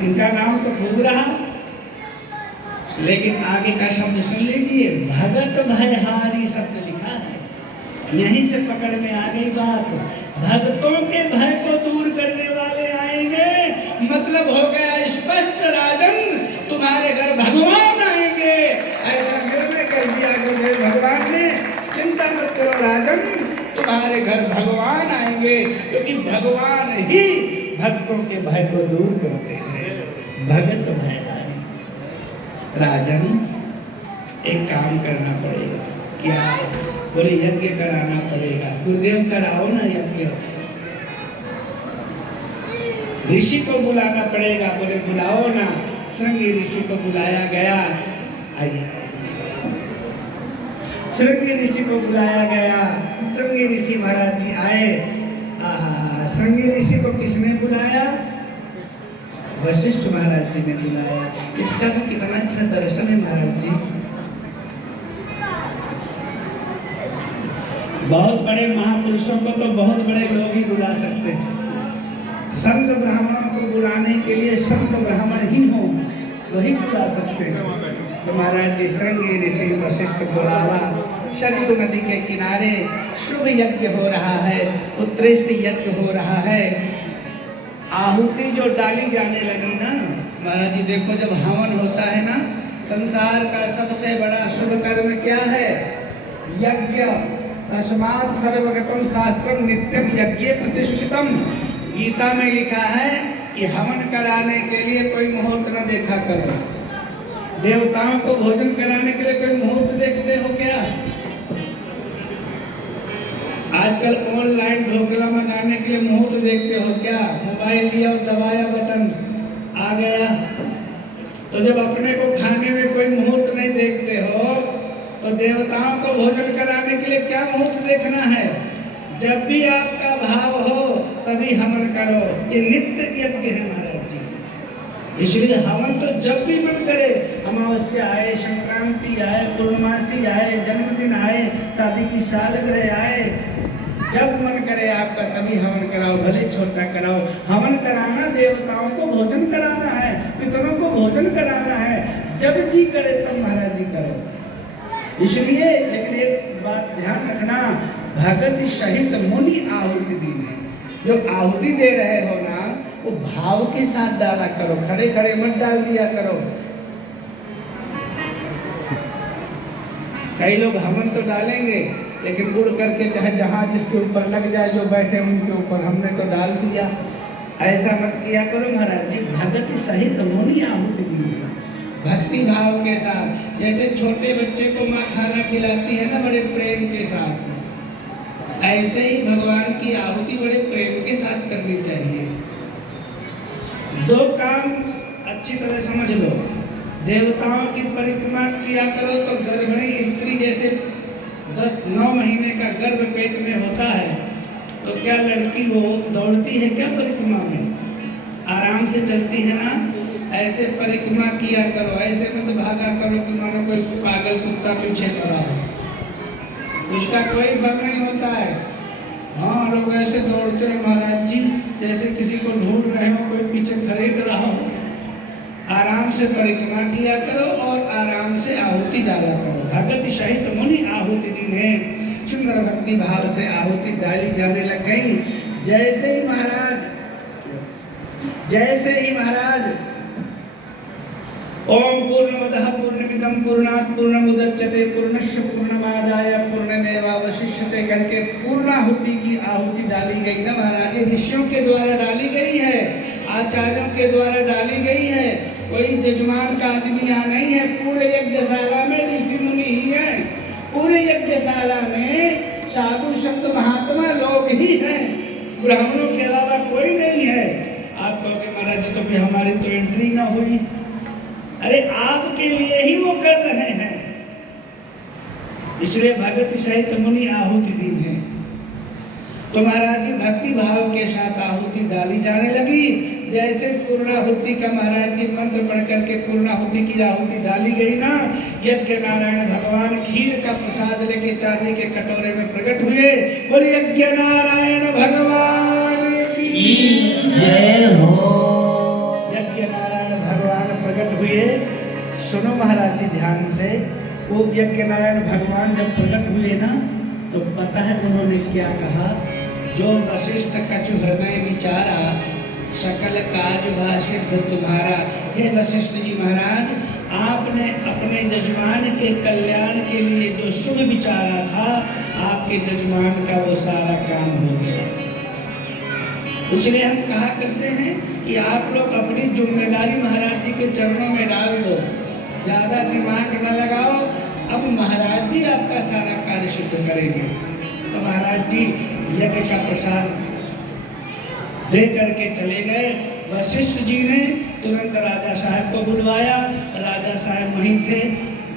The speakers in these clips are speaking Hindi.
इनका नाम तो खूब रहा, लेकिन आगे का शब्द सुन लीजिए, भगत भयहारी शब्द लिखा है। यहीं से पकड़ में आ गई बात। भक्तों के भय को दूर करने वाले आएंगे, मतलब हो गया स्पष्ट, राजन तुम्हारे घर भगवान आएंगे। ऐसा निर्णय कर दिया गुरुदेव भगवान ने, चिंता मत करो राजन, तुम्हारे घर भगवान आएंगे, क्योंकि भगवान ही भक्तों के भय को दूर करते हैं। भगत भयहारी। राजन एक काम करना पड़ेगा। क्या? बोले यज्ञ कराना पड़ेगा। गुरुदेव कराओ ना यज्ञ। ऋषि को बुलाना पड़ेगा। बोले बुलाओ ना। श्रृंगी ऋषि को बुलाया गया। आइए, श्रृंगी ऋषि को बुलाया गया। श्रृंगी ऋषि महाराज जी आए। श्रृंगी ऋषि को किसने बुलाया? वशिष्ठ महाराज जी ने बुलाया। इसका भी कितना अच्छा दर्शन है महाराज जी। बहुत बड़े महापुरुषों को तो बहुत बड़े लोग ही बुला सकते हैं। संत ब्राह्मणों को बुलाने के लिए संत ब्राह्मण ही हो, वही बुला सकते हैं। तो महाराज जी श्रृंगी ऋषि वशिष्ठ बुलावा। सरयू नदी के किनारे शुभ यज्ञ हो रहा है, उत्कृष्ट यज्ञ हो रहा है। आहुति जो डाली जाने लगी ना महाराज जी, देखो जब हवन होता है ना, संसार का सबसे बड़ा शुभ कर्म क्या है? यज्ञ। तस्मात् सर्वगतम शास्त्रम नित्यम यज्ञे प्रतिष्ठितम। गीता में लिखा है कि हवन कराने के लिए कोई मुहूर्त न देखा करो। देवताओं को भोजन कराने के लिए कोई मुहूर्त देखते हो क्या? आजकल ऑनलाइन ढोकला मंगाने के लिए मुहूर्त देखते हो क्या? मोबाइल लिया और दबाया, बटन आ गया। तो जब अपने को खाने में कोई मुहूर्त नहीं देखते हो, तो देवताओं को भोजन कराने के लिए क्या मुहूर्त देखना है? जब भी आपका भाव हो तभी हवन करो। ये नित्य यज्ञ है महाराज जी। इसलिए हवन तो जब भी मन करे, अमावस्या आए, संक्रांति आए, पूर्णमासी आए, जन्मदिन आए, शादी की सालगिरह आए, जब मन करे आपका तभी हवन कराओ, भले छोटा कराओ। हवन कराना देवताओं को भोजन कराना है, पितरों को भोजन कराना है। जब जी करे तब महाराज जी करो। इसलिए लेकिन एक बात ध्यान रखना, भगत सहित मुनि आहुति दीजिए। जो आहुति दे रहे हो ना, वो भाव के साथ डाला करो, खड़े खड़े मत डाल दिया करो। कई लोग हवन तो डालेंगे, लेकिन उड़ करके चाहे जहां जिसके ऊपर लग जाए, जो बैठे उनके ऊपर हमने तो डाल दिया। ऐसा मत किया करो महाराज जी। भगत सहित मुनि आहुति दीजिए, भक्ति भाव के साथ। जैसे छोटे बच्चे को माँ खाना खिलाती है ना बड़े प्रेम के साथ, ऐसे ही भगवान की आहुति बड़े प्रेम के साथ करनी चाहिए। दो काम अच्छी तरह समझ लो। देवताओं की परिक्रमा किया करो तो गर्भिणी स्त्री जैसे 9 महीने का गर्भ पेट में होता है, तो क्या लड़की वो दौड़ती है क्या परिक्रमा में? आराम से चलती है ना। ऐसे परिक्रमा किया करो, ऐसे मत भागा करो कि मानो कोई पागल कुत्ता पीछे पड़ा हो, उसका कोई फल नहीं होता है। हाँ, लोग ऐसे दौड़ते हैं महाराज जी जैसे किसी को ढूंढ रहे हो, कोई पीछे खरीद रहा हो। आराम से परिक्रमा किया करो और आराम से आहुति डाला करो। भगत सहित मुनि आहुति दीने। सुंदर भक्ति भाव से आहुति डाली जाने लग गई। जैसे ही महाराज ओम पूर्णमदः पूर्णमिदं पूर्णात् पूर्णमुदच्यते पूर्णस्य पूर्णमादाय पूर्णमेवावशिष्यते करके पूर्णाहुति की आहुति डाली गई ना महाराज। ऋषियों के द्वारा डाली गई है, आचार्यों के द्वारा डाली गई है। कोई जजमान का आदमी यहाँ नहीं है। पूरे यज्ञशाला में ऋषि मुनि ही है। पूरे यज्ञशाला में साधु संत महात्मा लोग ही हैं, ब्राह्मणों के अलावा कोई नहीं है। आप कहोगे महाराज जी तो फिर हमारी तो एंट्री ना हुई। अरे आपके लिए ही वो कर रहे हैं, इसलिए भगत सहित मुनि आहुति दी है। तो महाराज जी भक्ति भाव के साथ आहुति डाली जाने लगी। जैसे पूर्णाहुति का महाराज जी मंत्र पढ़ करके पूर्णाहुति की आहुति डाली गई ना, यज्ञ नारायण भगवान खीर का प्रसाद लेके चांदी के कटोरे में प्रकट हुए। बोले यज्ञ नारायण भगवान की जय हो। यज्ञ नारायण हुए। सुनो महाराज जी ध्यान से, वो यज्ञ नारायण भगवान जब प्रकट हुए ना, तो पता है उन्होंने क्या कहा? जो वशिष्ठ कछु हृदय विचारा, सकल काज वा सिद्ध तुम्हारा। हे वशिष्ठ जी महाराज, आपने अपने जजमान के कल्याण के लिए जो शुभ विचारा था, आपके जजमान का वो सारा काम हो गया। इसलिए हम कहा करते हैं कि आप लोग अपनी जिम्मेदारी महाराज जी के चरणों में डाल दो, ज्यादा दिमाग न लगाओ। अब महाराज जी आपका सारा कार्य सिद्ध करेंगे। तो महाराज जी यज्ञ का प्रसाद दे करके चले गए। वशिष्ठ जी ने तुरंत राजा साहब को बुलवाया। राजा साहब वहीं थे।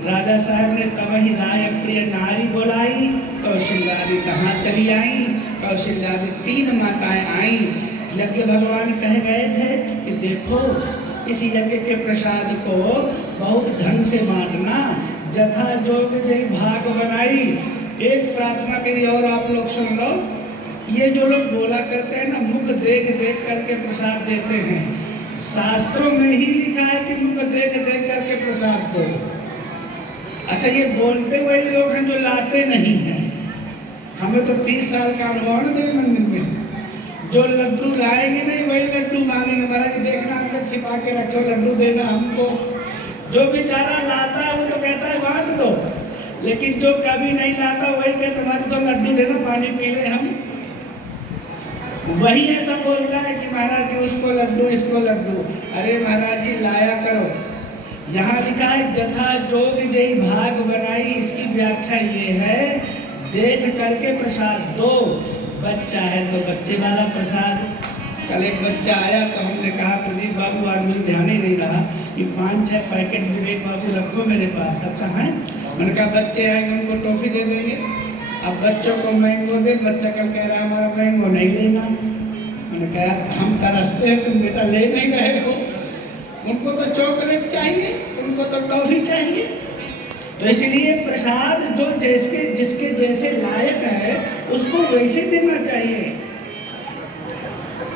राजा साहब ने तब ही राय प्रिय नारी बुलाई। कौशल्या जी कहाँ चली आई? कौशल्या जी 3 माताएं आई। यज्ञ भगवान कह गए थे कि देखो, इस यज्ञ के प्रसाद को बहुत ढंग से बांटना, जथा जोग जय भाग बनाई। एक प्रार्थना मेरी और आप लोग सुन लो। ये जो लोग बोला करते हैं ना, मुख देख देख करके प्रसाद देते हैं, शास्त्रों में ही लिखा है कि मुख देख देख करके प्रसाद दो। अच्छा, ये बोलते वही लोग हैं जो लाते नहीं हैं। हमें तो 30 साल का अनुभव न देवी मंदिर में। जो लड्डू लाएंगे नहीं वही लड्डू मांगेंगे। महाराज देखना, अंदर छिपा के रखो, लड्डू देना हमको। जो बेचारा लाता है वो तो कहता है बांट दो, लेकिन जो कभी नहीं लाता वही कहता है तो लड्डू देना, पानी पी ले हम। वही ऐसा बोलता है कि महाराज जी उसको लड्डू इसको लड्डू। अरे महाराज जी लाया करो। यहाँ लिखा है जथा जोग जय भाग बनाई। इसकी व्याख्या ये है, देख करके प्रसाद दो। बच्चा है तो बच्चे वाला प्रसाद। कल एक बच्चा आया तो हमने कहा प्रदीप बाबू, आज मुझे ध्यान ही नहीं रहा कि 5-6 पैकेट विवेक बाबू रखो मेरे पास। अच्छा है, मैंने कहा बच्चे आएंगे उनको टॉफी दे देंगे। अब बच्चों को मैंगो दे, बच्चा कल कह रहा हमारा मैंगो नहीं लेना। मैंने कहा हम तरसते हैं, तुम बेटा ले नहीं गए हो। उनको तो चॉकलेट चाहिए, उनको तो टॉफी चाहिए। तो इसलिए प्रसाद जो जिसके जैसे लायक है उसको वैसे देना चाहिए।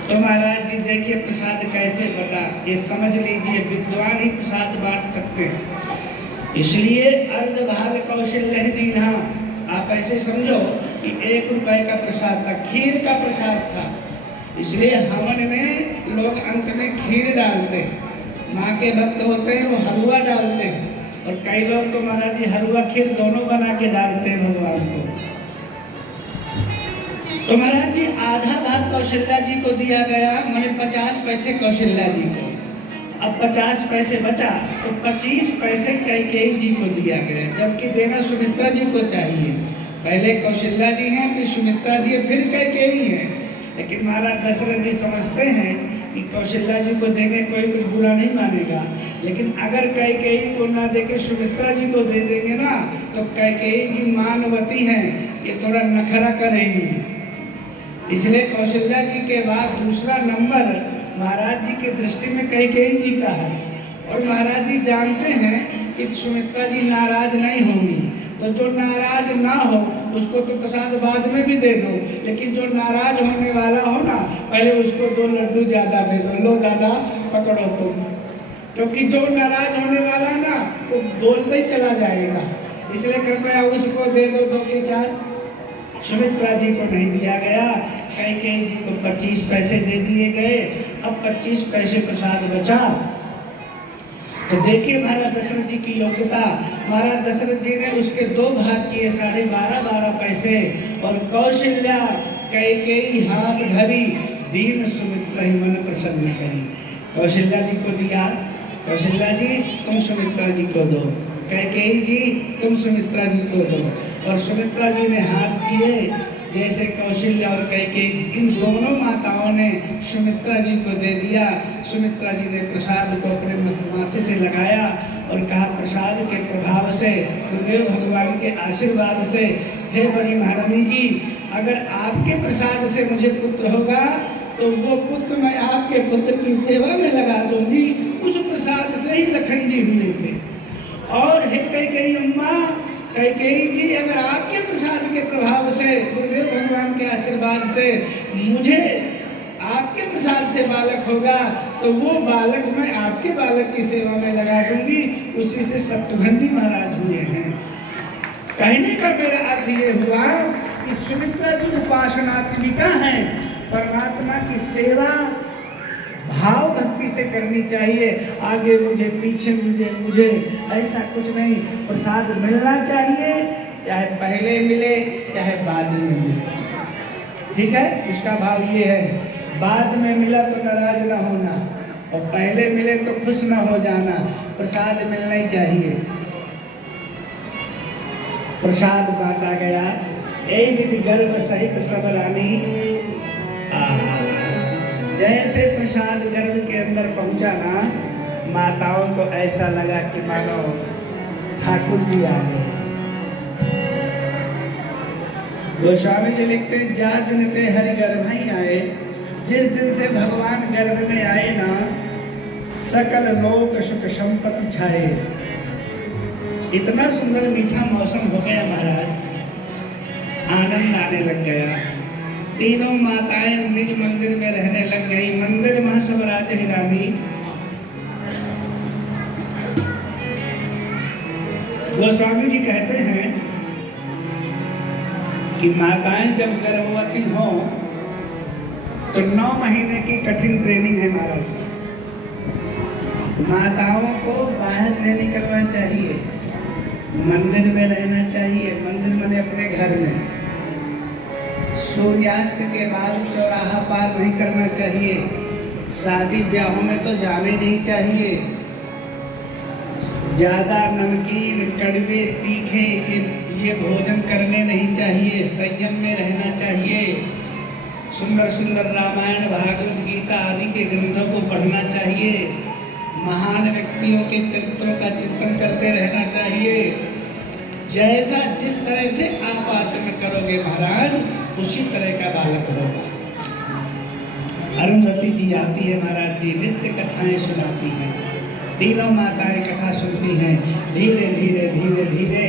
तो महाराज जी देखिए प्रसाद कैसे बटा, ये समझ लीजिए, विद्वान ही प्रसाद बांट सकते हैं। इसलिए अर्ध भाग कौशल्य दीना। आप ऐसे समझो कि 1 रुपए का प्रसाद था, खीर का प्रसाद था। इसलिए हवन में लोग अंत में खीर डालते हैं। माँ के भक्त होते हैं वो हलवा डालते हैं, और कई लोग तो महाराज जी हलवा खीर दोनों बना के डालते हैं भगवान को। तो महाराज जी आधा भाग कौशल्या जी को दिया गया, मैंने 50 पैसे कौशल्या जी को। अब 50 पैसे बचा तो 25 पैसे कैकेयी जी को दिया गया, जबकि देना सुमित्रा जी को चाहिए। पहले कौशल्या जी हैं, फिर सुमित्रा जी है, फिर कैकेयी है। लेकिन महाराज दशरथ जी समझते हैं कि कौशल्या जी को देंगे कोई कुछ बुरा नहीं मानेगा, लेकिन अगर कैकेयी को ना देके सुमित्रा जी को दे देंगे ना, तो कैकेयी जी मानवती हैं, ये थोड़ा नखरा करेंगी। इसलिए कौशल्या जी के बाद दूसरा नंबर महाराज जी की दृष्टि में कैकेयी जी का है। और महाराज जी जानते हैं कि सुमित्रा जी नाराज नहीं होंगी, तो जो नाराज ना हो उसको तो प्रसाद बाद में भी दे दो, लेकिन जो नाराज होने वाला हो ना, पहले उसको 2 लड्डू ज्यादा दे दो। लो दादा पकड़ो तुम, क्योंकि जो नाराज होने वाला है ना वो बोलते ही चला जाएगा। इसलिए कृपया उसको दे दो 2 के 4। सुमित्रा जी को नहीं दिया गया, कैकेयी जी को 25 पैसे दे दिए गए। अब 25 पैसे प्रसाद बचा। तो देखिए महाराज दशरथ जी की योग्यता। महाराज दशरथ जी ने उसके 2 भाग किए, 12.5 पैसे। और कौशल्या कैकेयी हाथ धरी, दीन सुमित्रा ही मन प्रसन्न करी। कौशल्या जी को दिया, कौशल्या जी तुम सुमित्रा जी को दो, कैकेयी जी तुम सुमित्रा जी को दो। और सुमित्रा जी ने हाथ किए, जैसे कौशल्या और कैकेयी, इन दोनों माताओं ने सुमित्रा जी को दे दिया। सुमित्रा जी ने प्रसाद को अपने माथे से लगाया और कहा, प्रसाद के प्रभाव से, गुरुदेव भगवान के आशीर्वाद से, हे बड़ी महारानी जी, अगर आपके प्रसाद से मुझे पुत्र होगा तो वो पुत्र मैं आपके पुत्र की सेवा में लगा दूंगी। उस प्रसाद से ही लखन जी हुए थे। और हे कैकेयी अम्मा, कैकेयी जी, अगर आपके प्रसाद के प्रभाव से, गुरुदेव भगवान के आशीर्वाद से मुझे आपके मिसाल से बालक होगा तो वो बालक मैं आपके बालक की सेवा में लगा दूंगी। उसी से शत्रुघ्न जी महाराज हुए हैं। कहने का मेरा अर्थ ये हुआ कि सुमित्रा जी उपासनात्मिका है, परमात्मा की सेवा भाव भक्ति से करनी चाहिए। आगे मुझे पीछे मुझे ऐसा कुछ नहीं। प्रसाद मिलना चाहिए, चाहे पहले मिले चाहे बाद में मिले, ठीक है। उसका भाव ये है, बाद में मिला तो नाराज ना होना और पहले मिले तो खुश ना हो जाना। प्रसाद मिलना ही चाहिए। प्रसाद बांटा गया, ए विधि गर्भ सहित सब रानी। जैसे प्रसाद गर्भ के अंदर पहुंचा ना, माताओं को ऐसा लगा कि मानो ठाकुर जी आ गए। गोस्वामी जी लिखते हैं, जा दिन ते हरि गर्भ ही आए। जिस दिन से भगवान गर्भ में आए ना, सकल लोक सुख संपत्ति छाए। इतना सुंदर मीठा मौसम हो गया महाराज, आनंद आने लग गया। तीनों माताएं निज मंदिर में रहने लग गई। मंदिर में सब राज ही रानी। गोस्वामी जी कहते हैं कि माताएं जब गर्भवती हो तो 9 महीने की कठिन ट्रेनिंग है महाराज। माताओं को बाहर नहीं निकलना चाहिए, मंदिर में रहना चाहिए। मंदिर में अपने घर में। सूर्यास्त के बाद चौराहा पार नहीं करना चाहिए। शादी ब्याहों में तो जाने नहीं चाहिए। ज्यादा नमकीन, कड़वे, तीखे ये भोजन करने नहीं चाहिए। संयम में रहना चाहिए। सुंदर सुंदर रामायण, भागवत गीता आदि के ग्रंथों को पढ़ना चाहिए। महान व्यक्तियों के चरित्रों का चिंतन करते रहना चाहिए। जैसा जिस तरह से आप आचरण करोगे महाराज, उसी तरह का बालक होगा। अरुंधति जी आती है महाराज जी, नित्य कथाएं सुनाती हैं। तीनों माताएं कथा सुनती हैं। धीरे धीरे धीरे धीरे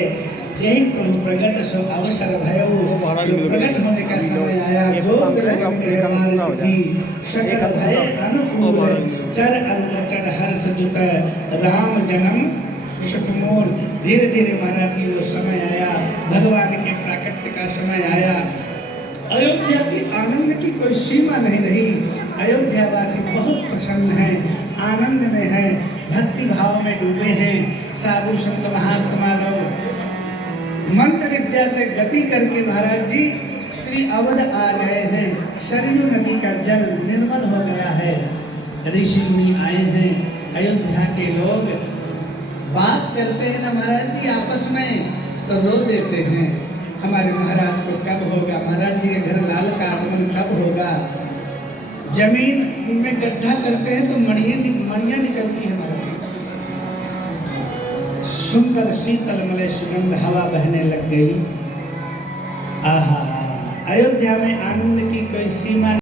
जय प्रभु प्रकट सो अवसर भयो। प्रकट होने का समय आया। जो सकल भय अनुकूल, चर अरुचर हर्ष जुट, राम जन्म सुख मोल। धीरे धीरे महाराज जी वो समय आया, भगवान के प्राकट्य का समय आया। अयोध्या की आनंद की कोई सीमा नहीं रही। अयोध्यावासी बहुत प्रसन्न हैं, आनंद में हैं, भक्ति भाव में डूबे हैं। साधु संत महात्मा लोग मंत्र विद्या से गति करके महाराज जी श्री अवध आ गए हैं। सरयू नदी का जल निर्मल हो गया है। ऋषि मुनि आए हैं। अयोध्या के लोग बात करते हैं ना महाराज जी आपस में, तो रो देते हैं, हमारे महाराज को कब होगा, महाराज जी के घर लाल का आगमन कब होगा। जमीन में गड्ढा करते हैं तो मणियां निकलती है महाराज। सुंदर शीतल मलय सुगंध हवा बहने लग गई। आहा, अयोध्या में आनंद की कोई सीमा